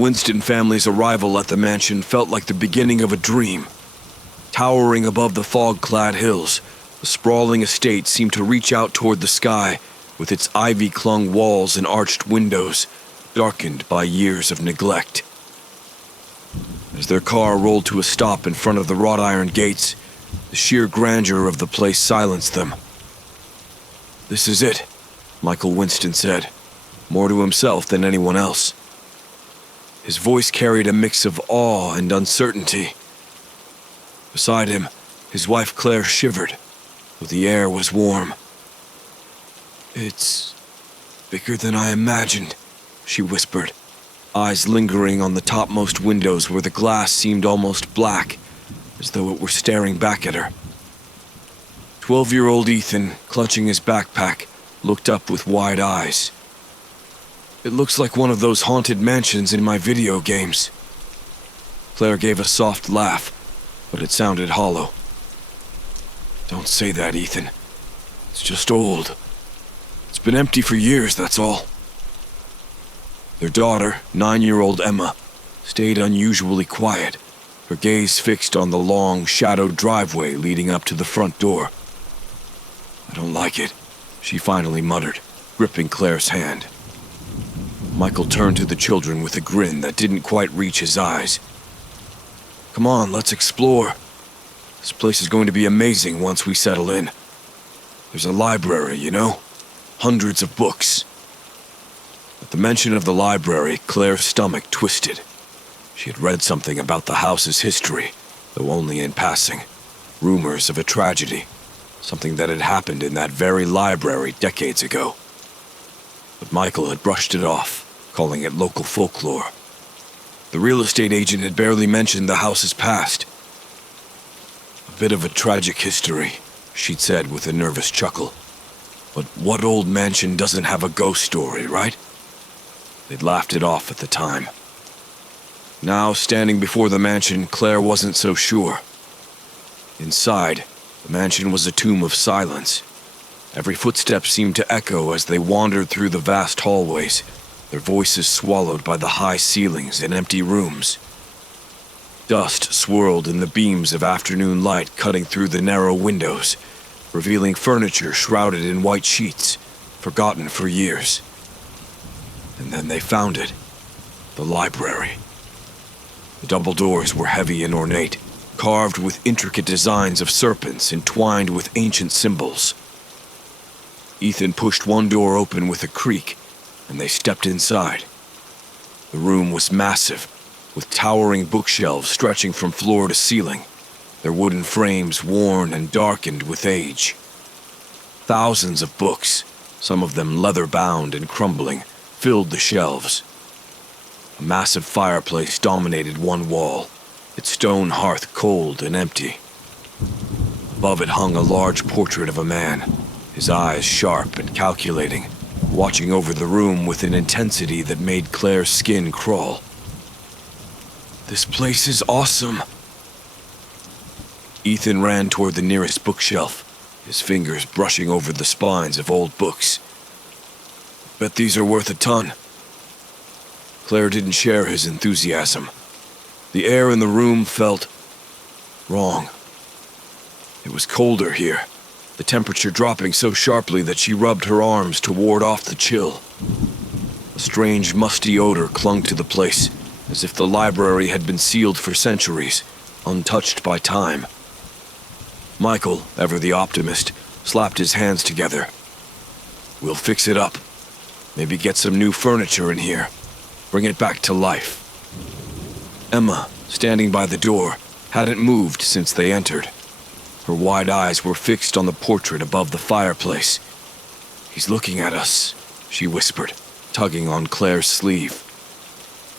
Winston family's arrival at the mansion felt like the beginning of a dream. Towering above the fog-clad hills, the sprawling estate seemed to reach out toward the sky, with its ivy-clung walls and arched windows, darkened by years of neglect. As their car rolled to a stop in front of the wrought iron gates, the sheer grandeur of the place silenced them. "This is it," Michael Winston said, more to himself than anyone else. His voice carried a mix of awe and uncertainty. Beside him, his wife Claire shivered, though the air was warm. "It's bigger than I imagined," she whispered, eyes lingering on the topmost windows where the glass seemed almost black, as though it were staring back at her. 12-year-old Ethan, clutching his backpack, looked up with wide eyes. "It looks like one of those haunted mansions in my video games." Claire gave a soft laugh, but it sounded hollow. "Don't say that, Ethan. It's just old. It's been empty for years, that's all." Their daughter, 9-year-old Emma, stayed unusually quiet, her gaze fixed on the long, shadowed driveway leading up to the front door. "I don't like it," she finally muttered, gripping Claire's hand. Michael turned to the children with a grin that didn't quite reach his eyes. "Come on, let's explore. This place is going to be amazing once we settle in. There's a library, you know? Hundreds of books." At the mention of the library, Claire's stomach twisted. She had read something about the house's history, though only in passing. Rumors of a tragedy, something that had happened in that very library decades ago. But Michael had brushed it off, calling it local folklore. The real estate agent had barely mentioned the house's past. "A bit of a tragic history," she'd said with a nervous chuckle. "But what old mansion doesn't have a ghost story, right?" They'd laughed it off at the time. Now, standing before the mansion, Claire wasn't so sure. Inside, the mansion was a tomb of silence. Every footstep seemed to echo as they wandered through the vast hallways, their voices swallowed by the high ceilings and empty rooms. Dust swirled in the beams of afternoon light cutting through the narrow windows, revealing furniture shrouded in white sheets, forgotten for years. And then they found it, the library. The double doors were heavy and ornate, carved with intricate designs of serpents entwined with ancient symbols. Ethan pushed one door open with a creak, and they stepped inside. The room was massive, with towering bookshelves stretching from floor to ceiling, their wooden frames worn and darkened with age. Thousands of books, some of them leather-bound and crumbling, filled the shelves. A massive fireplace dominated one wall, its stone hearth cold and empty. Above it hung a large portrait of a man, his eyes sharp and calculating, watching over the room with an intensity that made Claire's skin crawl. "This place is awesome." Ethan ran toward the nearest bookshelf, his fingers brushing over the spines of old books. "Bet these are worth a ton." Claire didn't share his enthusiasm. The air in the room felt wrong. It was colder here, the temperature dropping so sharply that she rubbed her arms to ward off the chill. A strange, musty odor clung to the place, as if the library had been sealed for centuries, untouched by time. Michael, ever the optimist, slapped his hands together. "We'll fix it up. Maybe get some new furniture in here. Bring it back to life." Emma, standing by the door, hadn't moved since they entered. Her wide eyes were fixed on the portrait above the fireplace. "He's looking at us," she whispered, tugging on Claire's sleeve.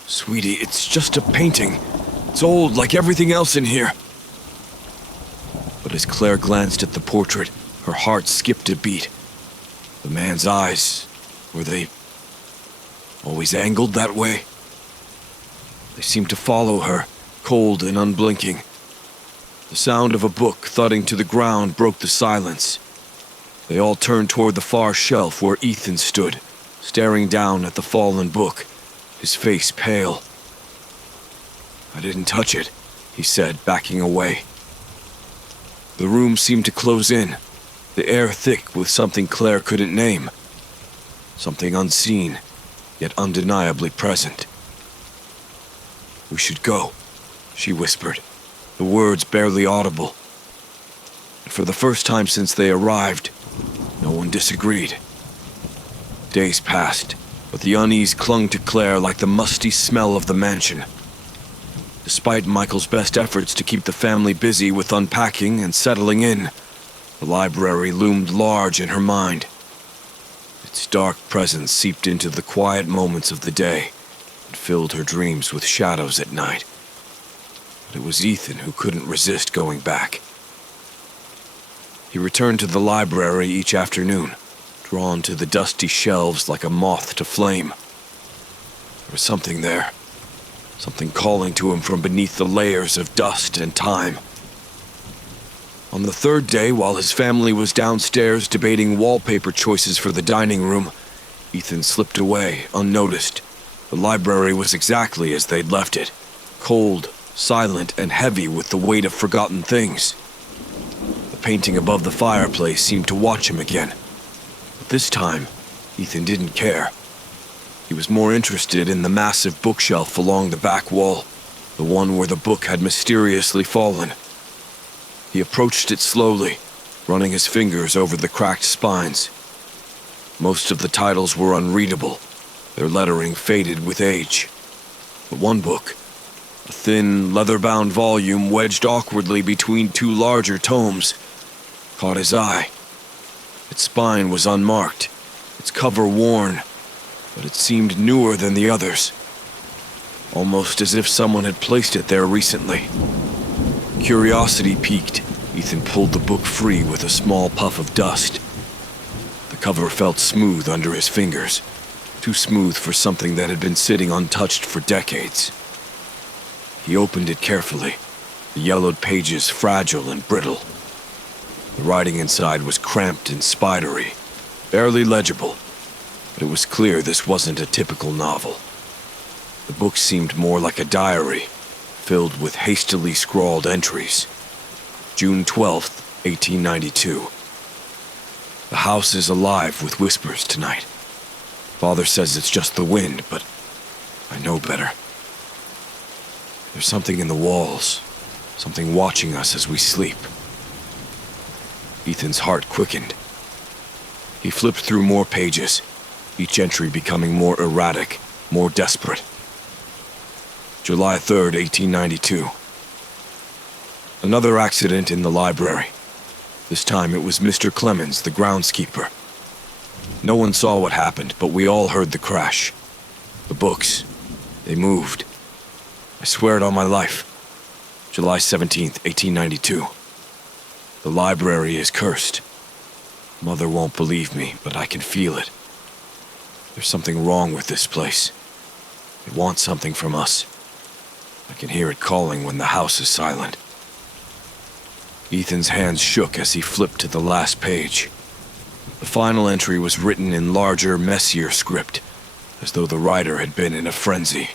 "Sweetie, it's just a painting. It's old like everything else in here." But as Claire glanced at the portrait, her heart skipped a beat. The man's eyes, were they always angled that way? They seemed to follow her, cold and unblinking. The sound of a book thudding to the ground broke the silence. They all turned toward the far shelf where Ethan stood, staring down at the fallen book, his face pale, "I didn't touch it," he said, backing away. The room seemed to close in, the air thick with something Claire couldn't name. Something unseen, yet undeniably present. "We should go," she whispered, the words barely audible. And for the first time since they arrived, no one disagreed. Days passed, but the unease clung to Claire like the musty smell of the mansion. Despite Michael's best efforts to keep the family busy with unpacking and settling in, the library loomed large in her mind. Its dark presence seeped into the quiet moments of the day and filled her dreams with shadows at night. But it was Ethan who couldn't resist going back. He returned to the library each afternoon, drawn to the dusty shelves like a moth to flame. There was something there, something calling to him from beneath the layers of dust and time. On the third day, while his family was downstairs debating wallpaper choices for the dining room, Ethan slipped away, unnoticed. The library was exactly as they'd left it, cold, silent, and heavy with the weight of forgotten things. The painting above the fireplace seemed to watch him again. But this time, Ethan didn't care. He was more interested in the massive bookshelf along the back wall, the one where the book had mysteriously fallen. He approached it slowly, running his fingers over the cracked spines. Most of the titles were unreadable, their lettering faded with age. But one book, a thin, leather-bound volume wedged awkwardly between two larger tomes, caught his eye. Its spine was unmarked, its cover worn, but it seemed newer than the others, almost as if someone had placed it there recently. Curiosity piqued, Ethan pulled the book free with a small puff of dust. The cover felt smooth under his fingers, too smooth for something that had been sitting untouched for decades. He opened it carefully, the yellowed pages fragile and brittle. The writing inside was cramped and spidery, barely legible, but it was clear this wasn't a typical novel. The book seemed more like a diary, filled with hastily scrawled entries. June 12th, 1892. The house is alive with whispers tonight. Father says it's just the wind, but I know better. There's something in the walls, something watching us as we sleep. Ethan's heart quickened. He flipped through more pages, each entry becoming more erratic, more desperate. July 3rd, 1892. Another accident in the library. This time it was Mr. Clemens, the groundskeeper. No one saw what happened, but we all heard the crash. The books, they moved. I swear it on my life. July 17th, 1892. The library is cursed. Mother won't believe me, but I can feel it. There's something wrong with this place. It wants something from us. I can hear it calling when the house is silent. Ethan's hands shook as he flipped to the last page. The final entry was written in larger, messier script, as though the writer had been in a frenzy.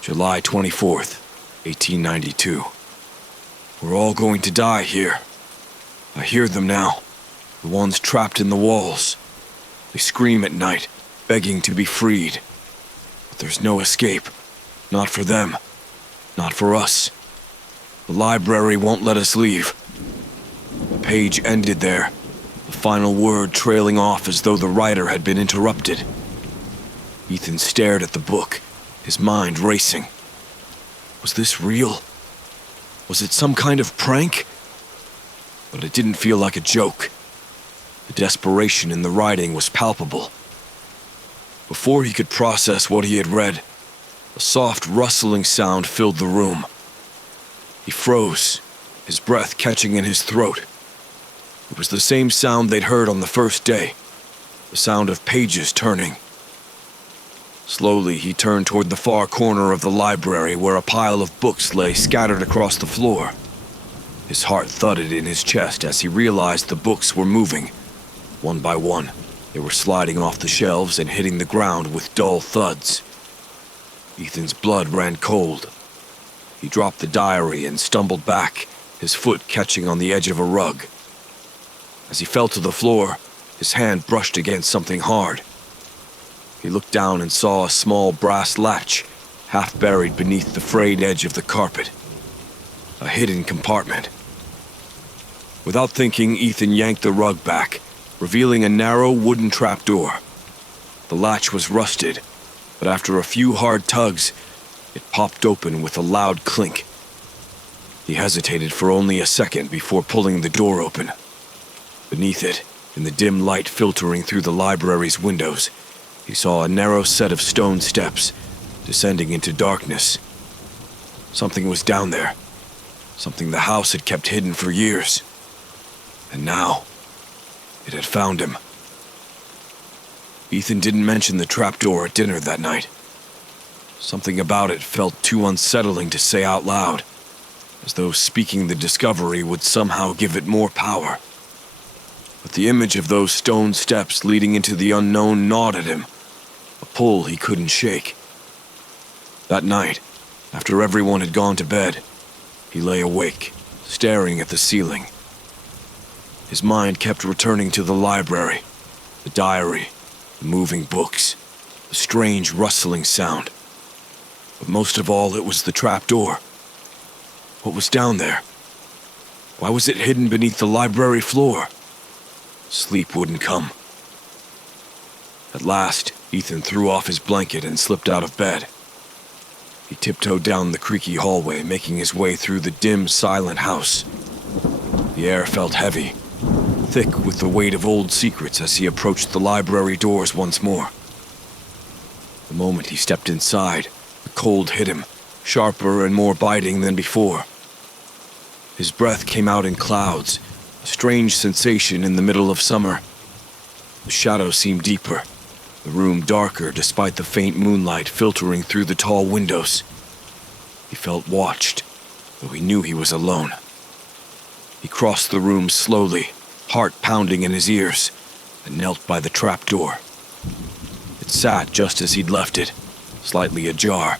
July 24th, 1892. We're all going to die here. I hear them now, the ones trapped in the walls. They scream at night, begging to be freed. But there's no escape. Not for them. Not for us. The library won't let us leave. The page ended there, the final word trailing off as though the writer had been interrupted. Ethan stared at the book, his mind racing. Was this real? Was it some kind of prank? But it didn't feel like a joke. The desperation in the writing was palpable. Before he could process what he had read, a soft rustling sound filled the room. He froze, his breath catching in his throat. It was the same sound they'd heard on the first day, the sound of pages turning. Slowly, he turned toward the far corner of the library where a pile of books lay scattered across the floor. His heart thudded in his chest as he realized the books were moving. One by one, they were sliding off the shelves and hitting the ground with dull thuds. Ethan's blood ran cold. He dropped the diary and stumbled back, his foot catching on the edge of a rug. As he fell to the floor, his hand brushed against something hard. He looked down and saw a small brass latch, half buried beneath the frayed edge of the carpet. A hidden compartment. Without thinking, Ethan yanked the rug back, revealing a narrow wooden trapdoor. The latch was rusted, but after a few hard tugs, it popped open with a loud clink. He hesitated for only a second before pulling the door open. Beneath it, in the dim light filtering through the library's windows, he saw a narrow set of stone steps descending into darkness. Something was down there, something the house had kept hidden for years. And now, it had found him. Ethan didn't mention the trapdoor at dinner that night. Something about it felt too unsettling to say out loud, as though speaking the discovery would somehow give it more power. But the image of those stone steps leading into the unknown gnawed at him, a pull he couldn't shake. That night, after everyone had gone to bed, he lay awake, staring at the ceiling. His mind kept returning to the library, the diary, the moving books, the strange rustling sound. But most of all, it was the trapdoor. What was down there? Why was it hidden beneath the library floor? Sleep wouldn't come. At last, Ethan threw off his blanket and slipped out of bed. He tiptoed down the creaky hallway, making his way through the dim, silent house. The air felt heavy, thick with the weight of old secrets as he approached the library doors once more. The moment he stepped inside, the cold hit him, sharper and more biting than before. His breath came out in clouds, a strange sensation in the middle of summer. The shadows seemed deeper, the room darker despite the faint moonlight filtering through the tall windows. He felt watched, though he knew he was alone. He crossed the room slowly, heart pounding in his ears, and knelt by the trapdoor. It sat just as he'd left it, slightly ajar,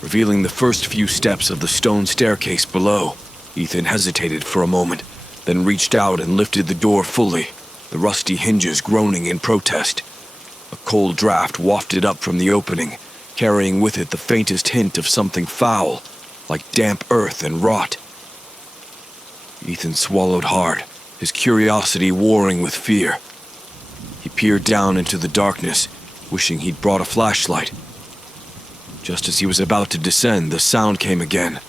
revealing the first few steps of the stone staircase below. Ethan hesitated for a moment, then reached out and lifted the door fully, the rusty hinges groaning in protest. A cold draft wafted up from the opening, carrying with it the faintest hint of something foul, like damp earth and rot. Ethan swallowed hard, his curiosity warring with fear. He peered down into the darkness, wishing he'd brought a flashlight. Just as he was about to descend, the sound came again,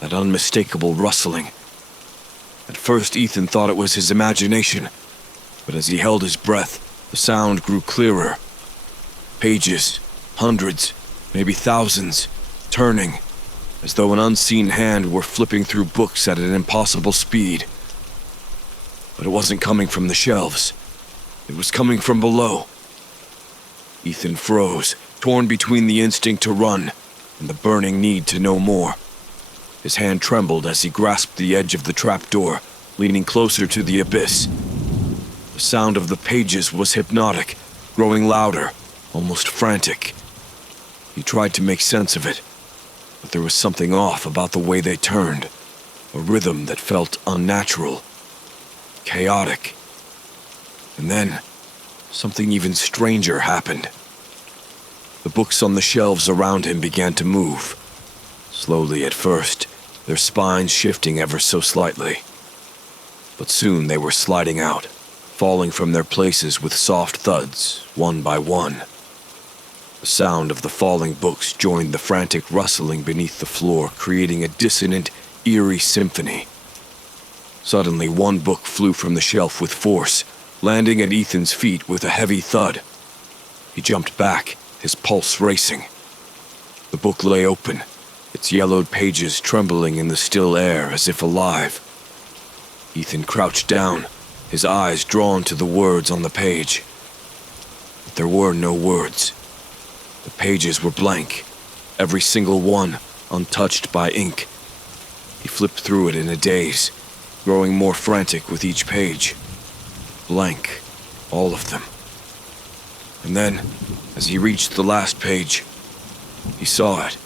that unmistakable rustling. At first, Ethan thought it was his imagination, but as he held his breath, the sound grew clearer. Pages, hundreds, maybe thousands, turning, as though an unseen hand were flipping through books at an impossible speed. But it wasn't coming from the shelves. It was coming from below. Ethan froze, torn between the instinct to run and the burning need to know more. His hand trembled as he grasped the edge of the trapdoor, leaning closer to the abyss. The sound of the pages was hypnotic, growing louder, almost frantic. He tried to make sense of it, but there was something off about the way they turned, a rhythm that felt unnatural, chaotic. And then, something even stranger happened. The books on the shelves around him began to move. Slowly at first, their spines shifting ever so slightly. But soon they were sliding out, falling from their places with soft thuds, one by one. The sound of the falling books joined the frantic rustling beneath the floor, creating a dissonant, eerie symphony. Suddenly, one book flew from the shelf with force, landing at Ethan's feet with a heavy thud. He jumped back, his pulse racing. The book lay open, its yellowed pages trembling in the still air as if alive. Ethan crouched down, his eyes drawn to the words on the page. But there were no words. The pages were blank, every single one untouched by ink. He flipped through it in a daze, growing more frantic with each page. Blank, all of them. And then, as he reached the last page, he saw it.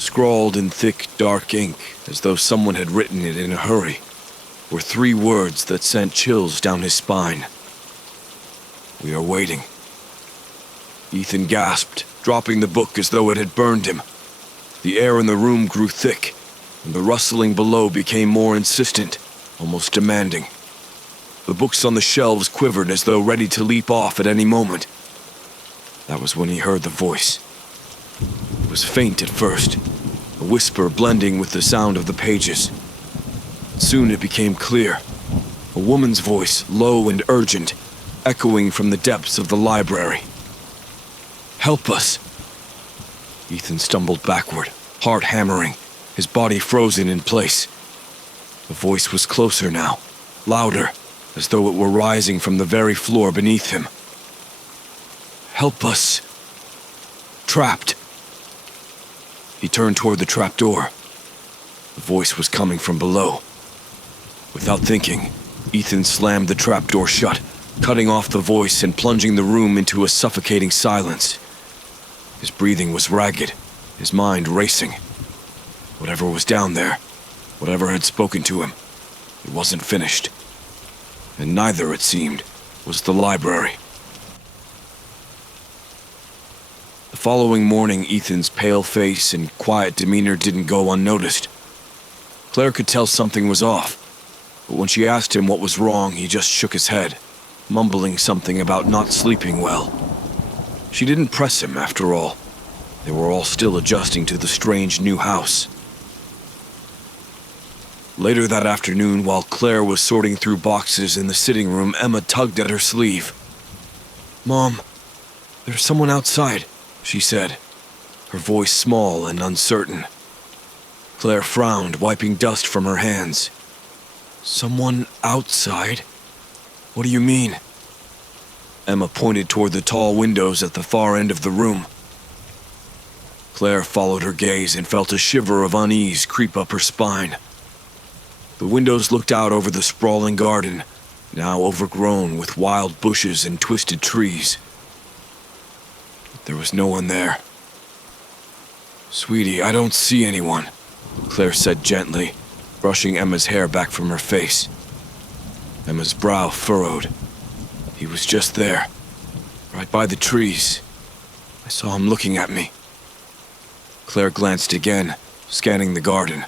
Scrawled in thick, dark ink, as though someone had written it in a hurry, were 3 words that sent chills down his spine. "We are waiting." Ethan gasped, dropping the book as though it had burned him. The air in the room grew thick, and the rustling below became more insistent, almost demanding. The books on the shelves quivered as though ready to leap off at any moment. That was when he heard the voice. It was faint at first, a whisper blending with the sound of the pages. Soon it became clear, a woman's voice, low and urgent, echoing from the depths of the library. "Help us!" Ethan stumbled backward, heart hammering, his body frozen in place. The voice was closer now, louder, as though it were rising from the very floor beneath him. "Help us! Trapped!" He turned toward the trapdoor. The voice was coming from below. Without thinking, Ethan slammed the trapdoor shut, cutting off the voice and plunging the room into a suffocating silence. His breathing was ragged, his mind racing. Whatever was down there, whatever had spoken to him, it wasn't finished. And neither, it seemed, was the library. The following morning, Ethan's pale face and quiet demeanor didn't go unnoticed. Claire could tell something was off, but when she asked him what was wrong, he just shook his head, mumbling something about not sleeping well. She didn't press him, after all. They were all still adjusting to the strange new house. Later that afternoon, while Claire was sorting through boxes in the sitting room, Emma tugged at her sleeve. "Mom, there's someone outside," she said, her voice small and uncertain. Claire frowned, wiping dust from her hands. "Someone outside? What do you mean?" Emma pointed toward the tall windows at the far end of the room. Claire followed her gaze and felt a shiver of unease creep up her spine. The windows looked out over the sprawling garden, now overgrown with wild bushes and twisted trees. But there was no one there. "Sweetie, I don't see anyone," Claire said gently, brushing Emma's hair back from her face. Emma's brow furrowed. "He was just there, right by the trees. I saw him looking at me." Claire glanced again, scanning the garden.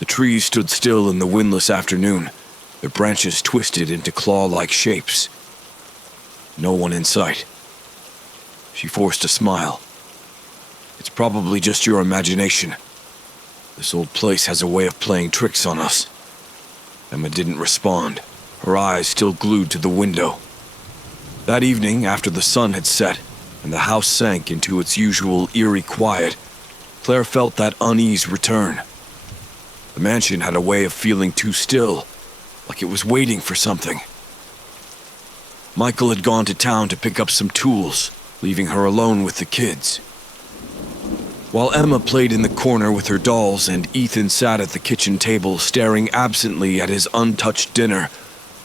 The trees stood still in the windless afternoon, their branches twisted into claw-like shapes. No one in sight. She forced a smile. "It's probably just your imagination. This old place has a way of playing tricks on us." Emma didn't respond, her eyes still glued to the window. That evening, after the sun had set and the house sank into its usual eerie quiet, Claire felt that unease return. The mansion had a way of feeling too still, like it was waiting for something. Michael had gone to town to pick up some tools, leaving her alone with the kids. While Emma played in the corner with her dolls and Ethan sat at the kitchen table staring absently at his untouched dinner,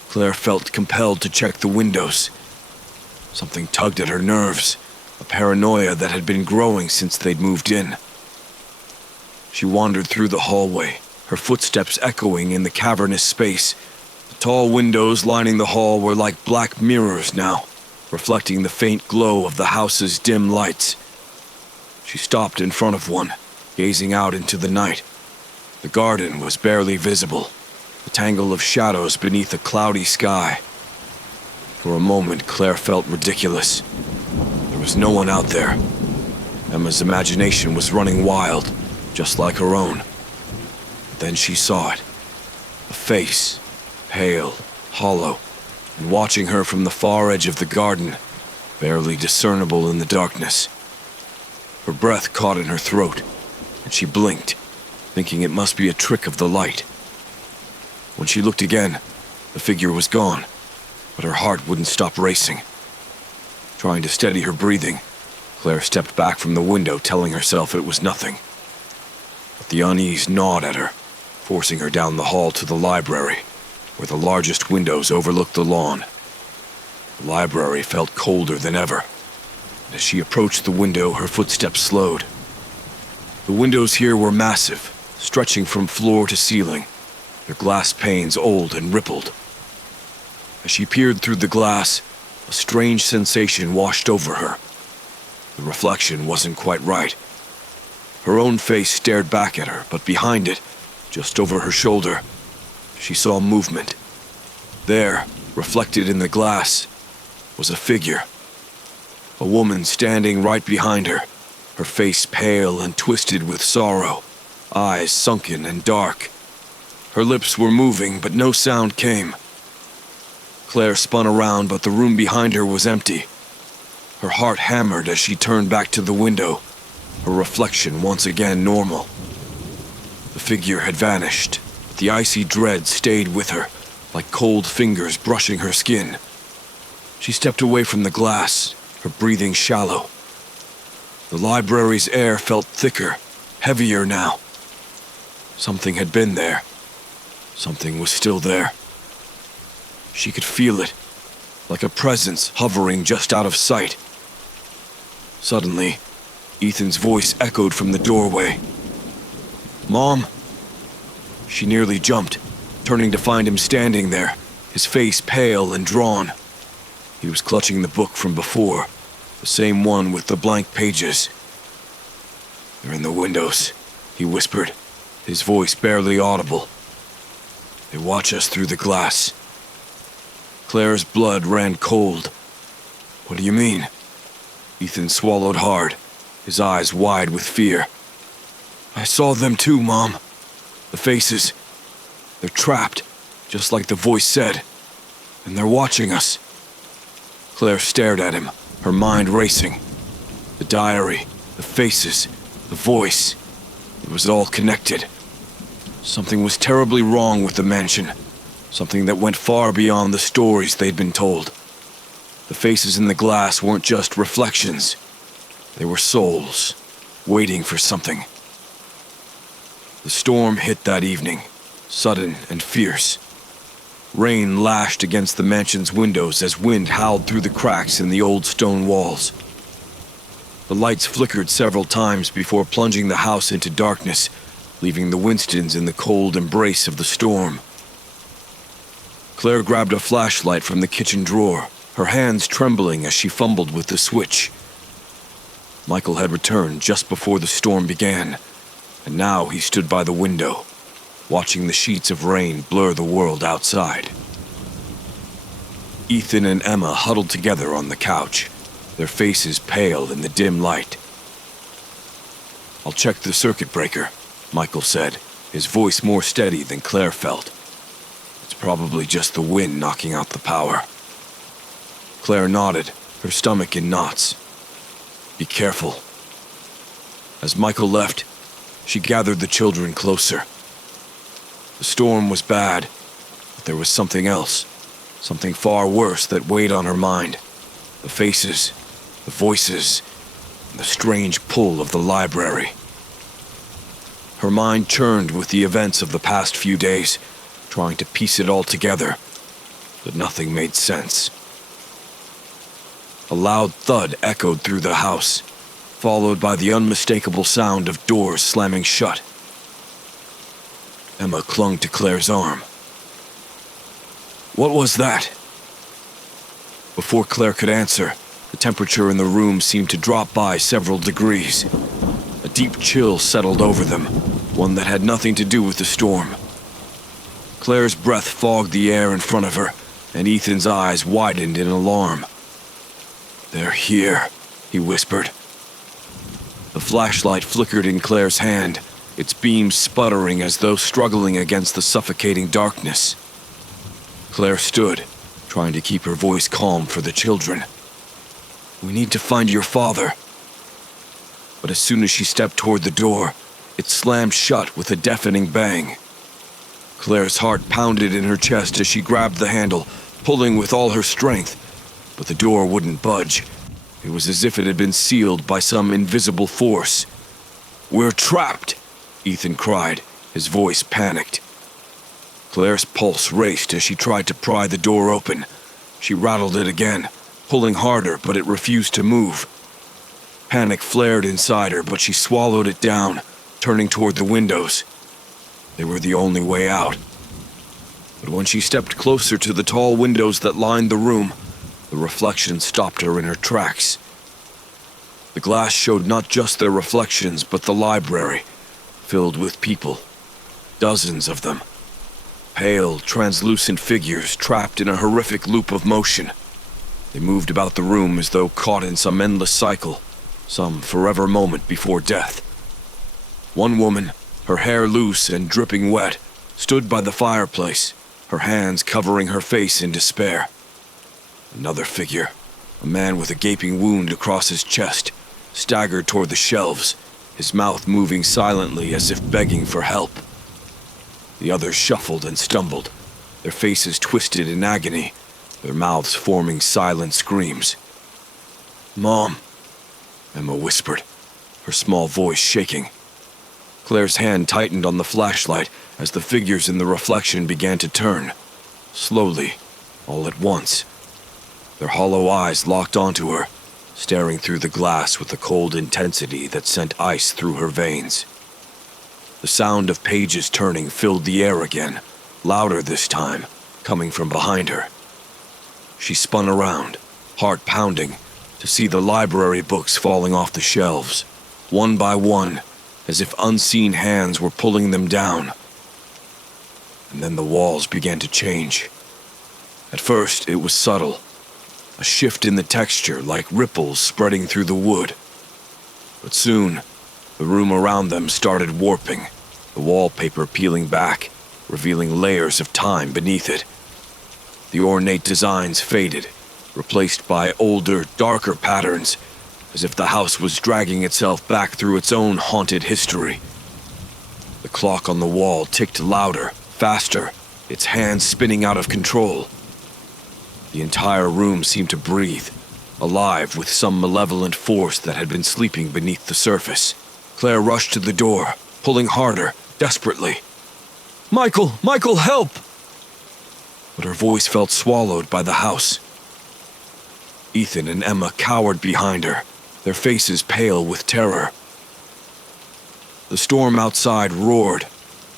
Claire felt compelled to check the windows. Something tugged at her nerves, a paranoia that had been growing since they'd moved in. She wandered through the hallway, her footsteps echoing in the cavernous space. The tall windows lining the hall were like black mirrors now, reflecting the faint glow of the house's dim lights. She stopped in front of one, gazing out into the night. The garden was barely visible, a tangle of shadows beneath a cloudy sky. For a moment, Claire felt ridiculous. There was no one out there. Emma's imagination was running wild, just like her own. Then she saw it. A face, pale, hollow, and watching her from the far edge of the garden, barely discernible in the darkness. Her breath caught in her throat, and she blinked, thinking it must be a trick of the light. When she looked again, the figure was gone, but her heart wouldn't stop racing. Trying to steady her breathing, Claire stepped back from the window, telling herself it was nothing. But the unease gnawed at her, forcing her down the hall to the library, where the largest windows overlooked the lawn. The library felt colder than ever, and as she approached the window, her footsteps slowed. The windows here were massive, stretching from floor to ceiling, their glass panes old and rippled. As she peered through the glass, a strange sensation washed over her. The reflection wasn't quite right. Her own face stared back at her, but behind it, just over her shoulder, she saw movement. There, reflected in the glass, was a figure. A woman standing right behind her, her face pale and twisted with sorrow, eyes sunken and dark. Her lips were moving, but no sound came. Claire spun around, but the room behind her was empty. Her heart hammered as she turned back to the window, her reflection once again normal. The figure had vanished, but the icy dread stayed with her, like cold fingers brushing her skin. She stepped away from the glass, her breathing shallow. The library's air felt thicker, heavier now. Something had been there. Something was still there. She could feel it, like a presence hovering just out of sight. Suddenly, Ethan's voice echoed from the doorway. "Mom!" She nearly jumped, turning to find him standing there, his face pale and drawn. He was clutching the book from before, the same one with the blank pages. "They're in the windows," he whispered, his voice barely audible. "They watch us through the glass." Claire's blood ran cold. "What do you mean?" Ethan swallowed hard, his eyes wide with fear. "I saw them too, Mom. The faces. They're trapped, just like the voice said. And they're watching us." Claire stared at him, her mind racing. The diary, the faces, the voice. It was all connected. Something was terribly wrong with the mansion. Something that went far beyond the stories they'd been told. The faces in the glass weren't just reflections. They were souls, waiting for something. The storm hit that evening, sudden and fierce. Rain lashed against the mansion's windows as wind howled through the cracks in the old stone walls. The lights flickered several times before plunging the house into darkness, leaving the Winstons in the cold embrace of the storm. Claire grabbed a flashlight from the kitchen drawer, her hands trembling as she fumbled with the switch. Michael had returned just before the storm began, and now he stood by the window, watching the sheets of rain blur the world outside. Ethan and Emma huddled together on the couch, their faces pale in the dim light. "I'll check the circuit breaker," Michael said, his voice more steady than Claire felt. "It's probably just the wind knocking out the power." Claire nodded, her stomach in knots. "Be careful." As Michael left, she gathered the children closer. The storm was bad, but there was something else, something far worse that weighed on her mind. The faces, the voices, and the strange pull of the library. Her mind churned with the events of the past few days, trying to piece it all together, but nothing made sense. A loud thud echoed through the house, followed by the unmistakable sound of doors slamming shut. Emma clung to Claire's arm. "What was that?" Before Claire could answer, the temperature in the room seemed to drop by several degrees. A deep chill settled over them, one that had nothing to do with the storm. Claire's breath fogged the air in front of her, and Ethan's eyes widened in alarm. "They're here," he whispered. The flashlight flickered in Claire's hand, its beams sputtering as though struggling against the suffocating darkness. Claire stood, trying to keep her voice calm for the children. "We need to find your father." But as soon as she stepped toward the door, it slammed shut with a deafening bang. Claire's heart pounded in her chest as she grabbed the handle, pulling with all her strength, but the door wouldn't budge. It was as if it had been sealed by some invisible force. "We're trapped!" Ethan cried, his voice panicked. Claire's pulse raced as she tried to pry the door open. She rattled it again, pulling harder, but it refused to move. Panic flared inside her, but she swallowed it down, turning toward the windows. They were the only way out. But when she stepped closer to the tall windows that lined the room, the reflection stopped her in her tracks. The glass showed not just their reflections, but the library, filled with people. Dozens of them. Pale, translucent figures trapped in a horrific loop of motion. They moved about the room as though caught in some endless cycle, some forever moment before death. One woman, her hair loose and dripping wet, stood by the fireplace, her hands covering her face in despair. Another figure, a man with a gaping wound across his chest, staggered toward the shelves, his mouth moving silently as if begging for help. The others shuffled and stumbled, their faces twisted in agony, their mouths forming silent screams. "Mom," Emma whispered, her small voice shaking. Claire's hand tightened on the flashlight as the figures in the reflection began to turn, slowly, all at once. Their hollow eyes locked onto her, staring through the glass with a cold intensity that sent ice through her veins. The sound of pages turning filled the air again, louder this time, coming from behind her. She spun around, heart pounding, to see the library books falling off the shelves, one by one, as if unseen hands were pulling them down. And then the walls began to change. At first, it was subtle, a shift in the texture like ripples spreading through the wood. But soon, the room around them started warping, the wallpaper peeling back, revealing layers of time beneath it. The ornate designs faded, replaced by older, darker patterns, as if the house was dragging itself back through its own haunted history. The clock on the wall ticked louder, faster, its hands spinning out of control. The entire room seemed to breathe, alive with some malevolent force that had been sleeping beneath the surface. Claire rushed to the door, pulling harder, desperately. "Michael! Michael, help!" But her voice felt swallowed by the house. Ethan and Emma cowered behind her, their faces pale with terror. The storm outside roared,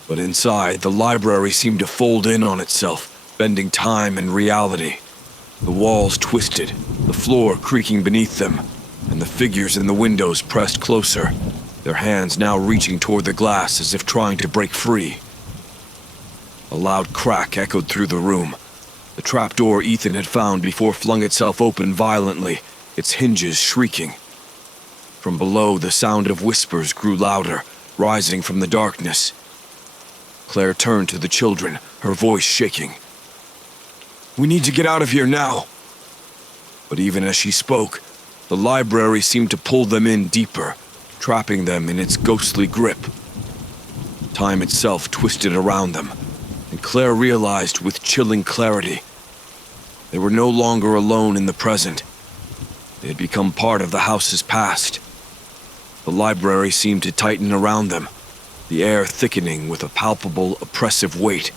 but inside, the library seemed to fold in on itself, bending time and reality. The walls twisted, the floor creaking beneath them, and the figures in the windows pressed closer, their hands now reaching toward the glass as if trying to break free. A loud crack echoed through the room. The trapdoor Ethan had found before flung itself open violently, its hinges shrieking. From below, the sound of whispers grew louder, rising from the darkness. Claire turned to the children, her voice shaking. "We need to get out of here now." But even as she spoke, the library seemed to pull them in deeper, trapping them in its ghostly grip. Time itself twisted around them, and Claire realized with chilling clarity they were no longer alone in the present. They had become part of the house's past. The library seemed to tighten around them, the air thickening with a palpable, oppressive weight.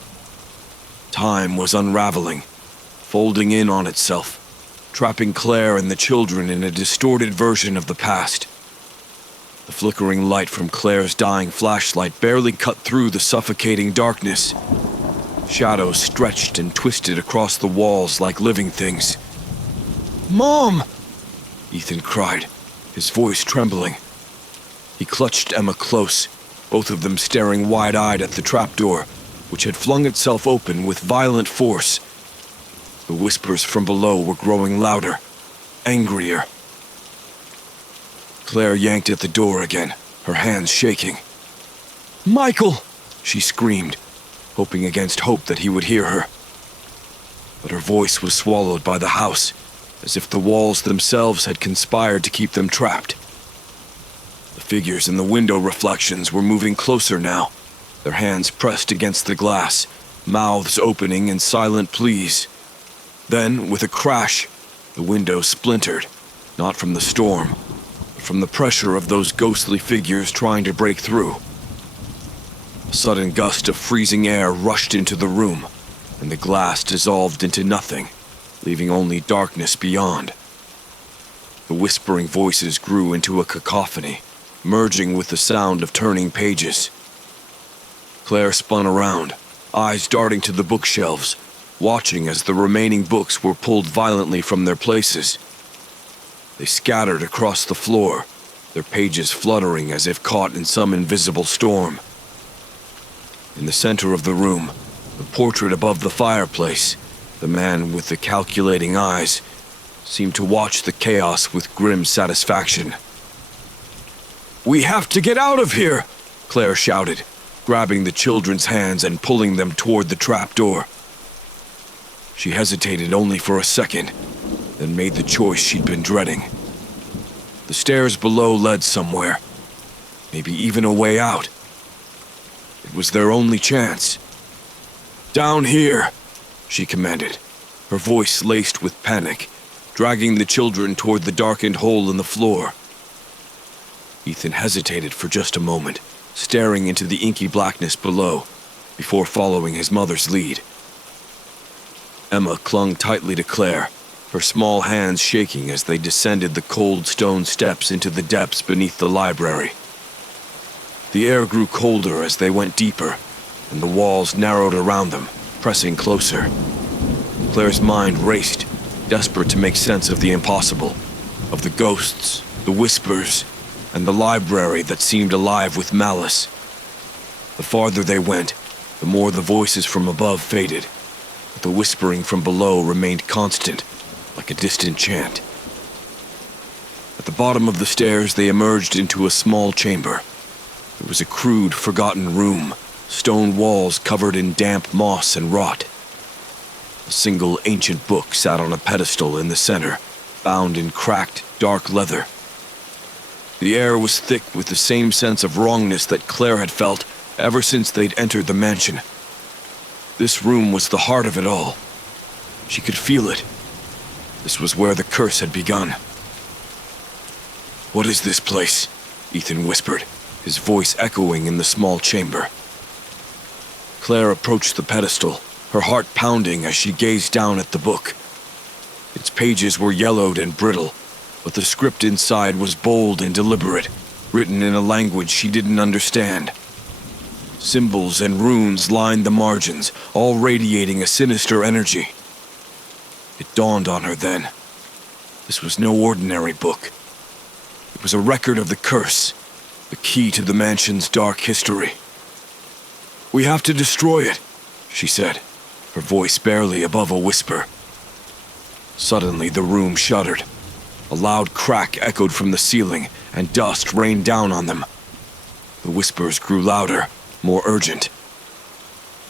Time was unraveling, folding in on itself, trapping Claire and the children in a distorted version of the past. The flickering light from Claire's dying flashlight barely cut through the suffocating darkness. Shadows stretched and twisted across the walls like living things. "Mom!" Ethan cried, his voice trembling. He clutched Emma close, both of them staring wide-eyed at the trapdoor, which had flung itself open with violent force. The whispers from below were growing louder, angrier. Claire yanked at the door again, her hands shaking. "Michael!" she screamed, hoping against hope that he would hear her. But her voice was swallowed by the house, as if the walls themselves had conspired to keep them trapped. The figures in the window reflections were moving closer now, their hands pressed against the glass, mouths opening in silent pleas. Then, with a crash, the window splintered, not from the storm, but from the pressure of those ghostly figures trying to break through. A sudden gust of freezing air rushed into the room, and the glass dissolved into nothing, leaving only darkness beyond. The whispering voices grew into a cacophony, merging with the sound of turning pages. Claire spun around, eyes darting to the bookshelves, watching as the remaining books were pulled violently from their places. They scattered across the floor, their pages fluttering as if caught in some invisible storm. In the center of the room, the portrait above the fireplace, the man with the calculating eyes, seemed to watch the chaos with grim satisfaction. "We have to get out of here!" Claire shouted, grabbing the children's hands and pulling them toward the trapdoor. She hesitated only for a second, then made the choice she'd been dreading. The stairs below led somewhere, maybe even a way out. It was their only chance. "Down here," she commanded, her voice laced with panic, dragging the children toward the darkened hole in the floor. Ethan hesitated for just a moment, staring into the inky blackness below, before following his mother's lead. Emma clung tightly to Claire, her small hands shaking as they descended the cold stone steps into the depths beneath the library. The air grew colder as they went deeper, and the walls narrowed around them, pressing closer. Claire's mind raced, desperate to make sense of the impossible, of the ghosts, the whispers, and the library that seemed alive with malice. The farther they went, the more the voices from above faded, but the whispering from below remained constant, like a distant chant. At the bottom of the stairs, they emerged into a small chamber. It was a crude, forgotten room, stone walls covered in damp moss and rot. A single ancient book sat on a pedestal in the center, bound in cracked, dark leather. The air was thick with the same sense of wrongness that Claire had felt ever since they'd entered the mansion. This room was the heart of it all. She could feel it. This was where the curse had begun. "What is this place?" Ethan whispered, his voice echoing in the small chamber. Claire approached the pedestal, her heart pounding as she gazed down at the book. Its pages were yellowed and brittle, but the script inside was bold and deliberate, written in a language she didn't understand. Symbols and runes lined the margins, all radiating a sinister energy. It dawned on her then. This was no ordinary book. It was a record of the curse, the key to the mansion's dark history. "We have to destroy it," she said, her voice barely above a whisper. Suddenly, the room shuddered. A loud crack echoed from the ceiling, and dust rained down on them. The whispers grew louder, more urgent.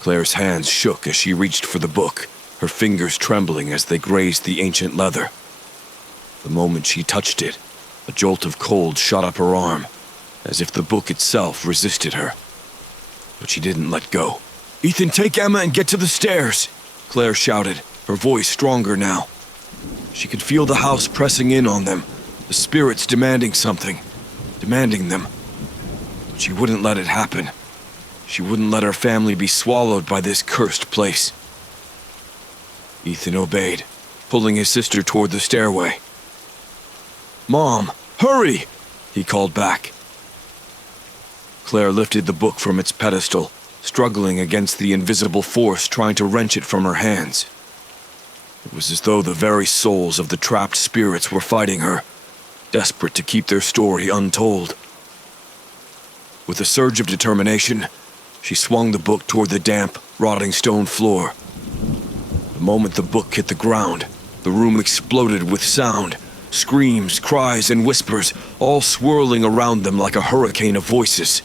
Claire's hands shook as she reached for the book, her fingers trembling as they grazed the ancient leather. The moment she touched it, a jolt of cold shot up her arm, as if the book itself resisted her. But she didn't let go. "Ethan, take Emma and get to the stairs!" Claire shouted, her voice stronger now. She could feel the house pressing in on them, the spirits demanding something, demanding them. But she wouldn't let it happen. She wouldn't let her family be swallowed by this cursed place. Ethan obeyed, pulling his sister toward the stairway. "Mom, hurry!" he called back. Claire lifted the book from its pedestal, struggling against the invisible force trying to wrench it from her hands. It was as though the very souls of the trapped spirits were fighting her, desperate to keep their story untold. With a surge of determination, she swung the book toward the damp, rotting stone floor. The moment the book hit the ground, the room exploded with sound, screams, cries, and whispers, all swirling around them like a hurricane of voices.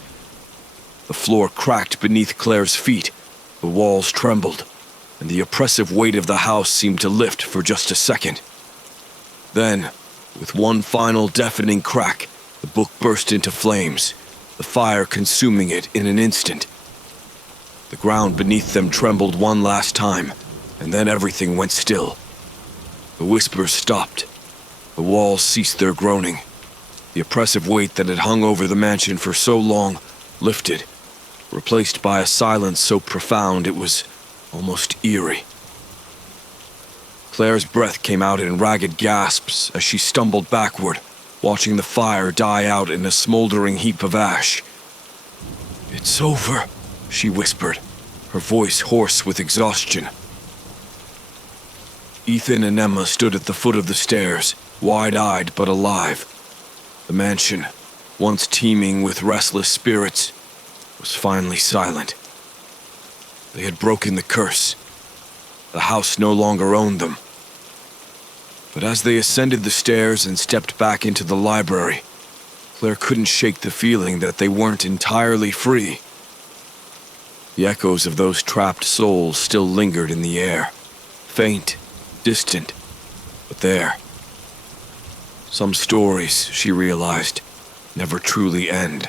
The floor cracked beneath Claire's feet, the walls trembled, and the oppressive weight of the house seemed to lift for just a second. Then, with one final deafening crack, the book burst into flames, the fire consuming it in an instant. The ground beneath them trembled one last time, and then everything went still. The whispers stopped. The walls ceased their groaning. The oppressive weight that had hung over the mansion for so long lifted, replaced by a silence so profound it was almost eerie. Claire's breath came out in ragged gasps as she stumbled backward, watching the fire die out in a smoldering heap of ash. "It's over," she whispered, her voice hoarse with exhaustion. Ethan and Emma stood at the foot of the stairs, wide-eyed but alive. The mansion, once teeming with restless spirits, was finally silent. They had broken the curse. The house no longer owned them. But as they ascended the stairs and stepped back into the library, Claire couldn't shake the feeling that they weren't entirely free. The echoes of those trapped souls still lingered in the air, faint, distant, but there. Some stories, she realized, never truly end.